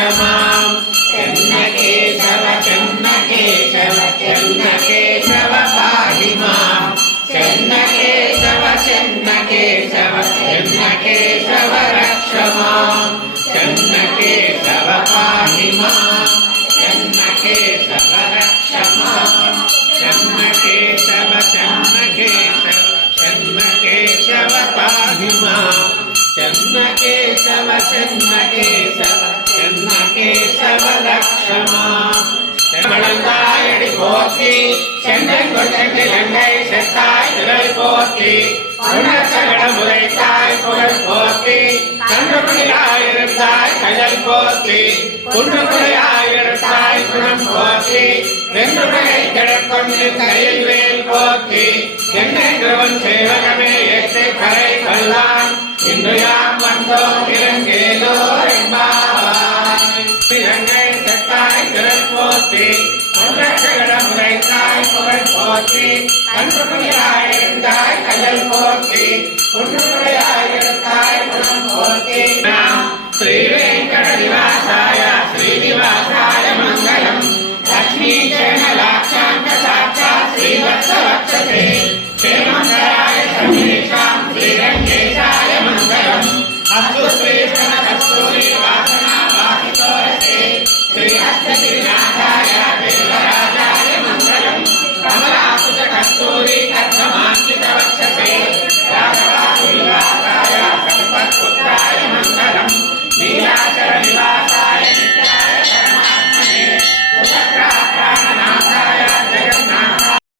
रक्षमाम् चन्नकेशव चन्नकेशव चन्नकेशव पाहि माम् चन्नकेशव चन्नकेशव चन्नकेशव रक्षमाम् चन्नकेशव पाहि माम् चन्नकेशव रक्षमाम् चन्नकेशव चन्नकेशव चन्नकेशव पाहि माम् चन्नकेशव चन्नकेशव चन्नकेशव रक्षमाम् மலர்ந்தாயடி போற்றி சென்னை கொண்டை லங்கை செத்தாய் திரள் போற்றி அருணசகட முறைத்தாய் புகழ் போற்றி கன்றுபடியாயிருந்தாய் கயல் போற்றி குன்றுபடியாயிருந்தாய் குணம் போற்றி வென்றுடையை கிடக்கொண்டு கையில் வேல் போற்றி என்னென்றவன் சேவகமே எட்டு கரை கொள்ளான் இன்று யாம் வந்தோம் இறங்கேலோர் என்பாய் இலங்கை செத்தாய் திரள் போற்றி அருணசகட முறைத்தாய் புகழ் போற்றி கன்றுபடியாயிருந்தாய் கயல் போற்றி குன்றுபடியாயிருந்தாய் குணம்